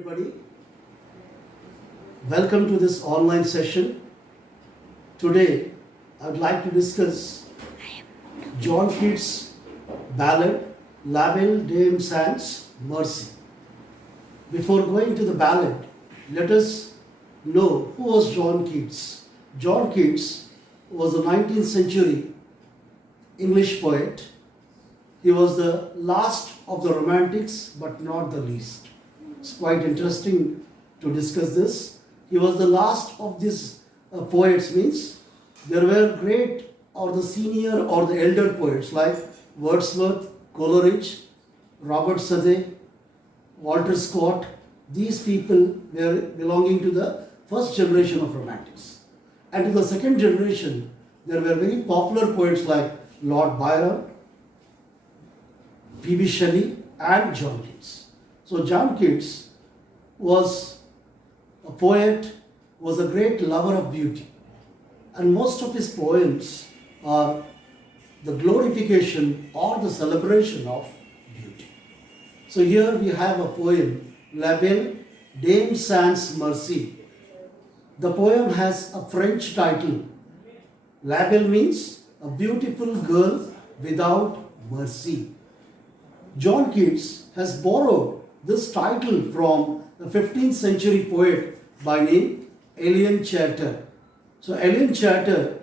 everybody. Welcome to this online session. Today, I would like to discuss John Keats' ballad La Belle Dame Sans Merci. Before going to the ballad, let us know who was John Keats. John Keats was a 19th century English poet. He was the last of the Romantics, but not the least. It's quite interesting to discuss this. He was the last of these poets, means there were great or the senior or the elder poets like Wordsworth, Coleridge, Robert Southey, Walter Scott. These people were belonging to the first generation of Romantics. And to the second generation, there were very popular poets like Lord Byron, P.B. Shelley and John Keats. So John Keats was a poet, was a great lover of beauty. And most of his poems are the glorification or the celebration of beauty. So here we have a poem, La Belle Dame Sans Merci. The poem has a French title. La Belle means a beautiful girl without mercy. John Keats has borrowed this title from a 15th century poet by name Elian Charter. So Elian Charter,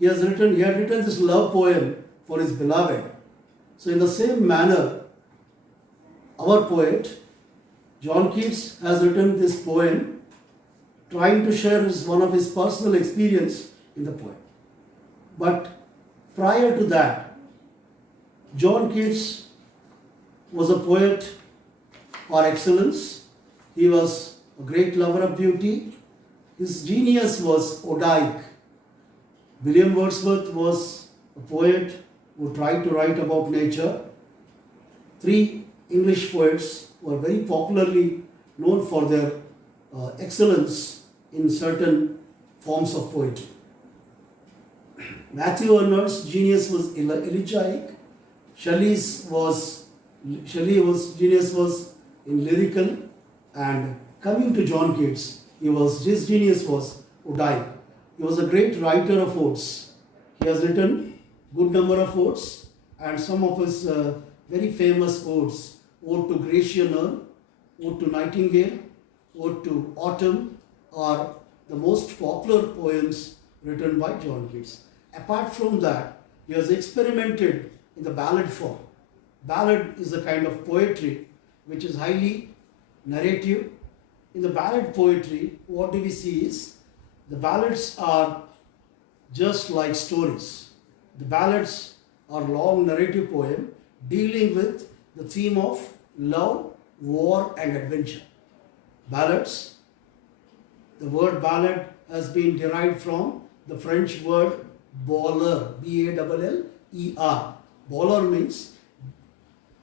he had written this love poem for his beloved. So in the same manner, our poet John Keats has written this poem trying to share one of his personal experience in the poem. But prior to that, John Keats was a poet par excellence. He was a great lover of beauty. His genius was Odaic. William Wordsworth was a poet who tried to write about nature. Three English poets were very popularly known for their excellence in certain forms of poetry. Matthew Arnold's genius was elegiac. Shelley's genius was in lyrical, and coming to John Keats, his genius was Odaic. He was a great writer of odes. He has written good number of odes, and some of his very famous odes, Ode to Grecian Urn, Ode to Nightingale, Ode to Autumn, are the most popular poems written by John Keats. Apart from that, he has experimented in the ballad form. Ballad is a kind of poetry which is highly narrative. In the ballad poetry, what do we see is the ballads are just like stories. The ballads are long narrative poem dealing with the theme of love, war and adventure. Ballads, the word ballad has been derived from the French word baller, B-A-L-L-E-R. Baller means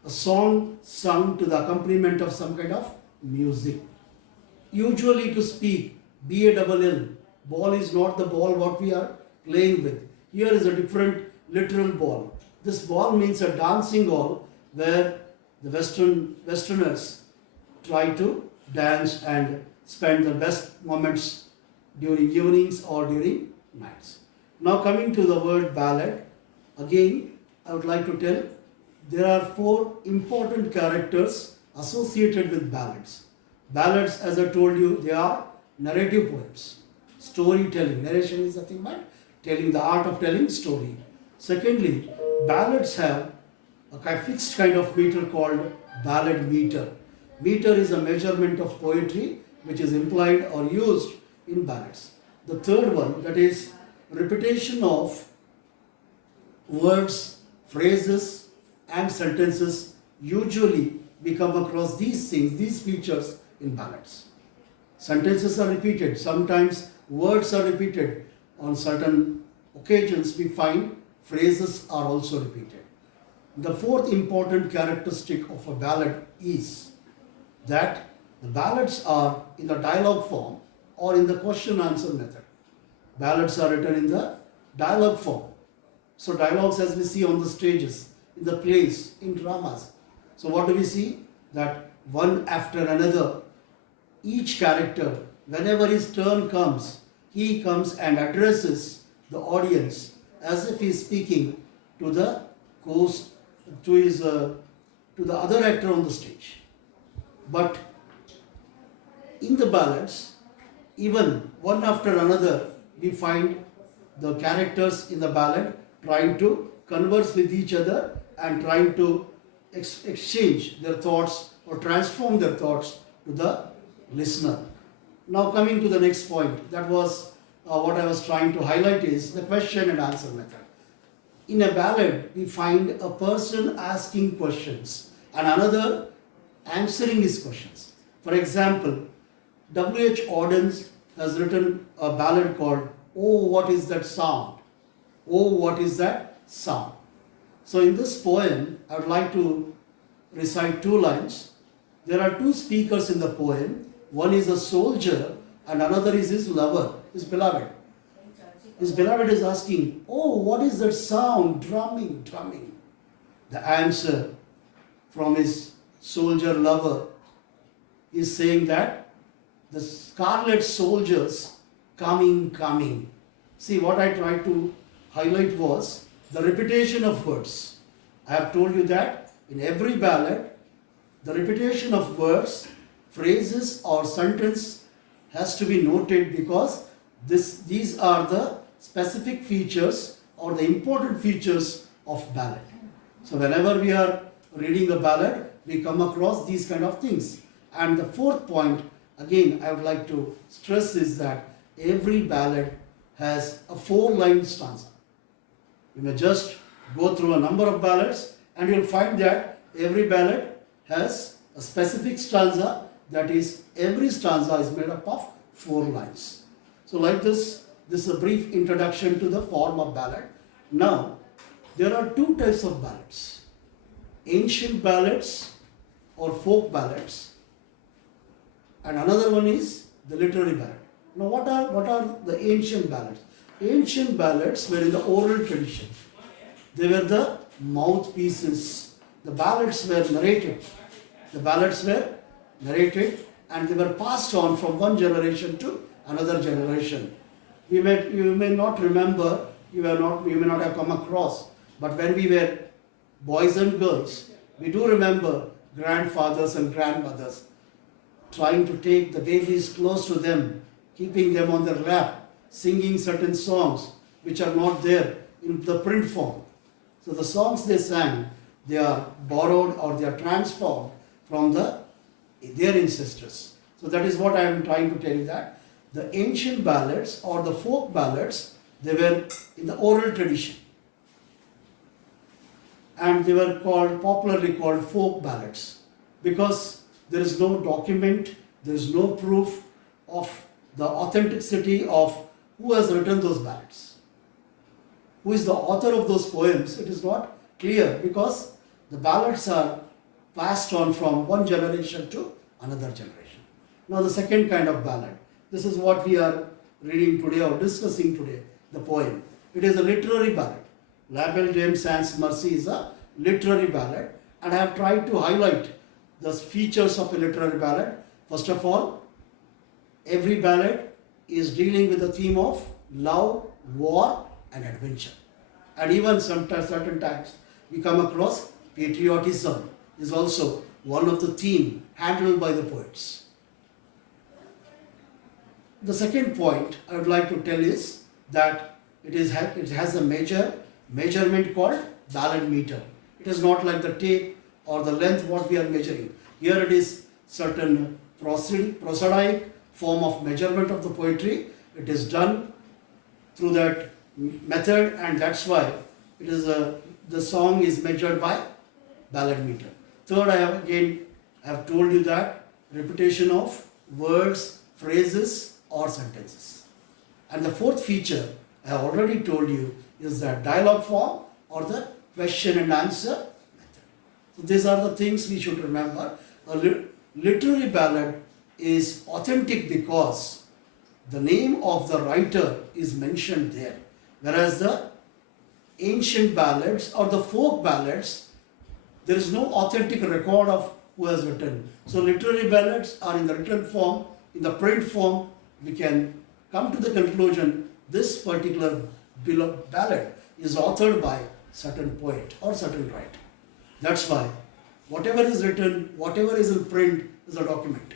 a song sung to the accompaniment of some kind of music. Usually to speak, B-A-L-L, ball is not the ball what we are playing with. Here is a different literal ball. This ball means a dancing hall where the Westerners try to dance and spend the best moments during evenings or during nights. Now coming to the word ballad, again I would like to tell there are four important characters associated with ballads. Ballads, as I told you, they are narrative poems. Storytelling. Narration is nothing but telling, the art of telling story. Secondly, ballads have a fixed kind of meter called ballad meter. Meter is a measurement of poetry which is implied or used in ballads. The third one, that is repetition of words, phrases and sentences. Usually we come across these things, these features in ballads. Sentences are repeated, sometimes words are repeated. On certain occasions we find phrases are also repeated. The fourth important characteristic of a ballad is that the ballads are in the dialogue form or in the question-answer method. Ballads are written in the dialogue form. So dialogues, as we see on the stages, in the plays, in dramas. So what do we see? That one after another, each character, whenever his turn comes, he comes and addresses the audience as if he is speaking to the host, to the other actor on the stage. But in the ballads, even one after another, we find the characters in the ballad trying to converse with each other and trying to exchange their thoughts or transform their thoughts to the listener. Now coming to the next point, that was what I was trying to highlight is the question and answer method. In a ballad, we find a person asking questions and another answering his questions. For example, W.H. Auden has written a ballad called "Oh, What Is That Sound?" Oh, what is that sound? So in this poem, I would like to recite two lines. There are two speakers in the poem. One is a soldier and another is his lover, his beloved. His beloved is asking, "Oh, what is that sound? Drumming, drumming." The answer from his soldier lover is saying that the scarlet soldiers coming, coming. See, what I tried to highlight was the repetition of words. I have told you that in every ballad, the repetition of words, phrases or sentence has to be noted because these are the specific features or the important features of ballad. So whenever we are reading a ballad, we come across these kind of things. And the fourth point, again, I would like to stress is that every ballad has a 4-line stanza. You may just go through a number of ballads and you'll find that every ballad has a specific stanza, that is, every stanza is made up of 4 lines. So like this is a brief introduction to the form of ballad. Now, there are 2 types of ballads: ancient ballads or folk ballads, and another one is the literary ballad. Now, what are the ancient ballads? Ancient ballads were in the oral tradition. They were the mouthpieces. The ballads were narrated. The ballads were narrated and they were passed on from one generation to another generation. You may not remember, you may not have come across, but when we were boys and girls, we do remember grandfathers and grandmothers trying to take the babies close to them, keeping them on their lap, singing certain songs which are not there in the print form. So the songs they sang, they are borrowed or they are transformed from their ancestors. So that is what I am trying to tell you, that the ancient ballads or the folk ballads, they were in the oral tradition. And they were popularly called folk ballads because there is no document, there is no proof of the authenticity of who has written those ballads. Who is the author of those poems? It is not clear because the ballads are passed on from one generation to another generation. Now the second kind of ballad. This is what we are reading today or discussing today, the poem. It is a literary ballad. La Belle Dame Sans Merci is a literary ballad, and I have tried to highlight the features of a literary ballad. First of all, every ballad is dealing with the theme of love, war and adventure. And even sometimes, certain times, we come across patriotism is also one of the themes handled by the poets. The second point I would like to tell is that it has a measurement called ballad meter. It is not like the tape or the length what we are measuring. Here it is certain prosodic form of measurement of the poetry. It is done through that method, and that's why it is the song is measured by ballad meter. Third, I have told you that repetition of words, phrases or sentences. And the fourth feature I have already told you is that dialogue form or the question and answer method. So these are the things we should remember. A literary ballad is authentic because the name of the writer is mentioned there, whereas the ancient ballads or the folk ballads, there is no authentic record of who has written. So literary ballads are in the written form in the print form, we can come to the conclusion this particular ballad is authored by certain poet or certain writer. That's why whatever is written, whatever is in print is a document.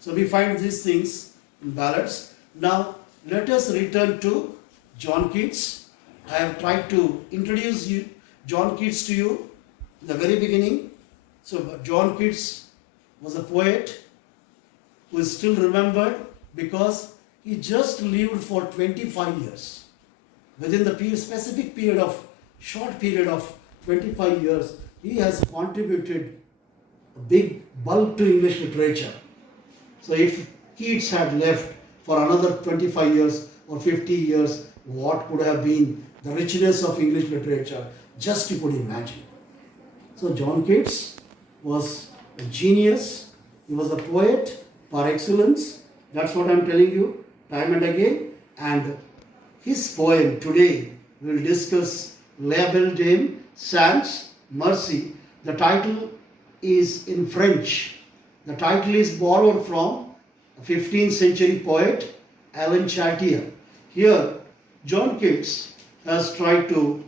So we find these things in ballads. Now let us return to John Keats. I have tried to introduce John Keats to you in the very beginning. So John Keats was a poet who is still remembered because he just lived for 25 years. Within the specific period of, short period of 25 years, he has contributed a big bulk to English literature. So if Keats had left for another 25 years or 50 years, what could have been the richness of English literature? Just you could imagine. So John Keats was a genius. He was a poet par excellence. That's what I'm telling you time and again. And his poem today we'll discuss La Belle Dame Sans Merci. The title is in French. The title is borrowed from a 15th century poet Alan Chartier. Here John Keats has tried to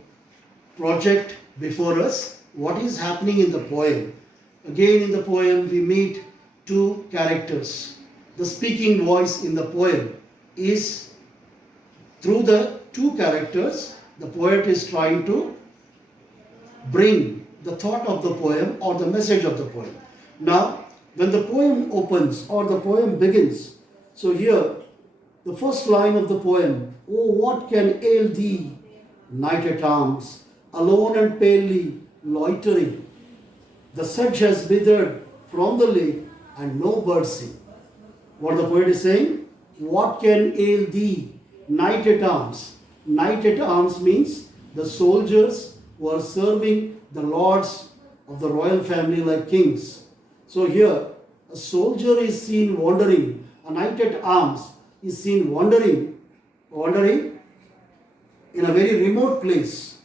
project before us what is happening in the poem. Again in the poem we meet two characters. The speaking voice in the poem is through the two characters, the poet is trying to bring the thought of the poem or the message of the poem. Now, when the poem opens or the poem begins, so here the first line of the poem, "Oh, what can ail thee, knight at arms, alone and palely loitering? The sedge has withered from the lake and no birds sing." What the poet is saying? What can ail thee, knight at arms? Knight at arms means the soldiers who are serving the lords of the royal family like kings. So here a soldier is seen wandering, a knight at arms is seen wandering in a very remote place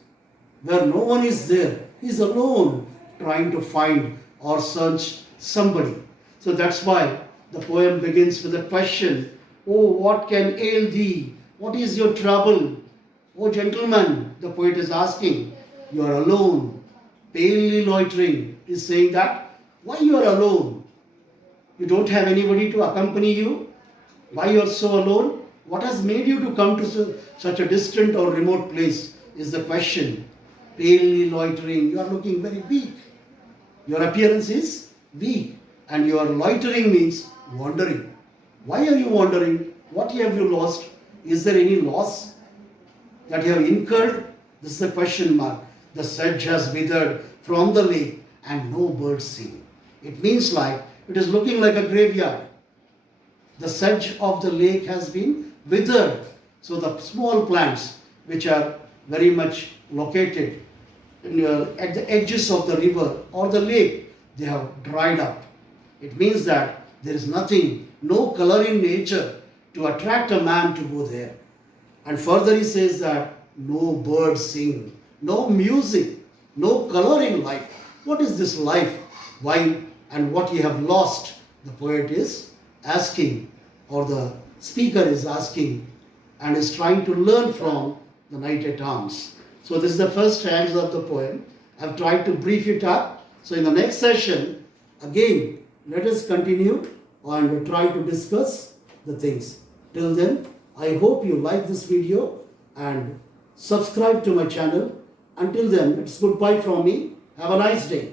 where no one is there. He is alone trying to find or search somebody. So that's why the poem begins with a question. Oh, what can ail thee? What is your trouble? Oh, gentleman, the poet is asking. You are alone, palely loitering. Is saying that why you are alone? You don't have anybody to accompany you? Why you are so alone? What has made you to come to such a distant or remote place is the question. Palely loitering, you are looking very weak. Your appearance is weak and your loitering means wandering. Why are you wandering? What have you lost? Is there any loss that you have incurred? This is the question mark. The sedge has withered from the lake and no birds sing. It means like it is looking like a graveyard. The sedge of the lake has been withered. So the small plants which are very much located at the edges of the river or the lake, they have dried up. It means that there is nothing, no color in nature to attract a man to go there. And further he says that no birds sing, no music, no color in life. What is this life? Why and what you have lost? The poet is asking, or the speaker is asking, and is trying to learn from the knight at arms. So this is the first stanza of the poem. I've tried to brief it up. So in the next session, again, let us continue and try to discuss the things. Till then, I hope you like this video and subscribe to my channel. Until then, it's goodbye from me. Have a nice day.